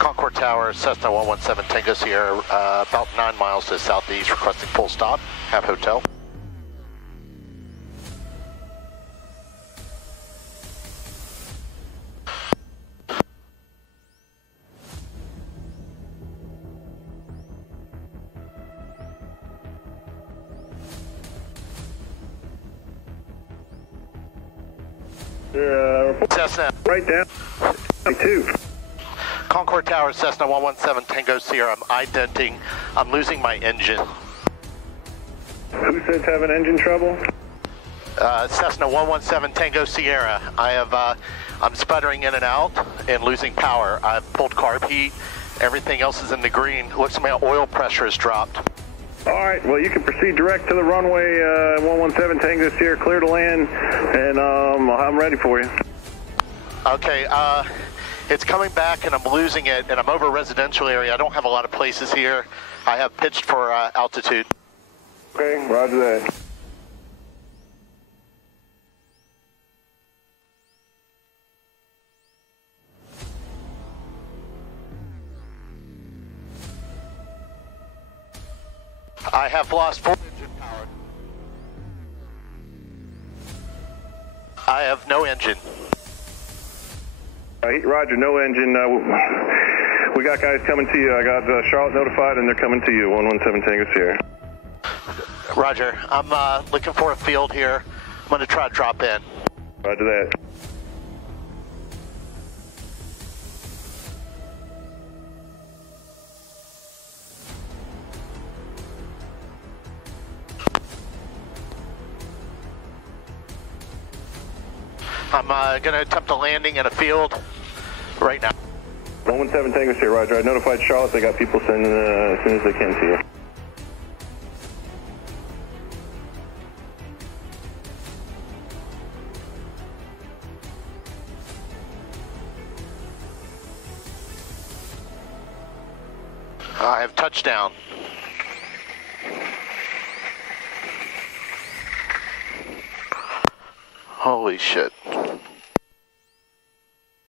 Concord Tower, Cessna 117 Tango Sierra, about 9 miles to the southeast, requesting full stop, have hotel. Cessna. Right down. 2. Concord Tower, Cessna 117 Tango Sierra. I'm identing. I'm losing my engine. Who says having engine trouble? Cessna 117 Tango Sierra. I'm sputtering in and out and losing power. I've pulled carb heat. Everything else is in the green. Looks like my oil pressure has dropped. All right, well, you can proceed direct to the runway 117 Tango Sierra, clear to land, and I'm ready for you. Okay, it's coming back and I'm losing it, and I'm over a residential area. I don't have a lot of places here. I have pitched for altitude. Okay, roger that. I have lost 4 engine power. I have no engine. Roger, no engine. We got guys coming to you. I got Charlotte notified, and they're coming to you, 117 Tango Sierra. Roger. I'm looking for a field here. I'm going to try to drop in. Roger that. I'm going to attempt a landing in a field right now. 117 Tango Sierra, roger. I notified Charlotte. They got people sending as soon as they can to you. I have touchdown. Holy shit.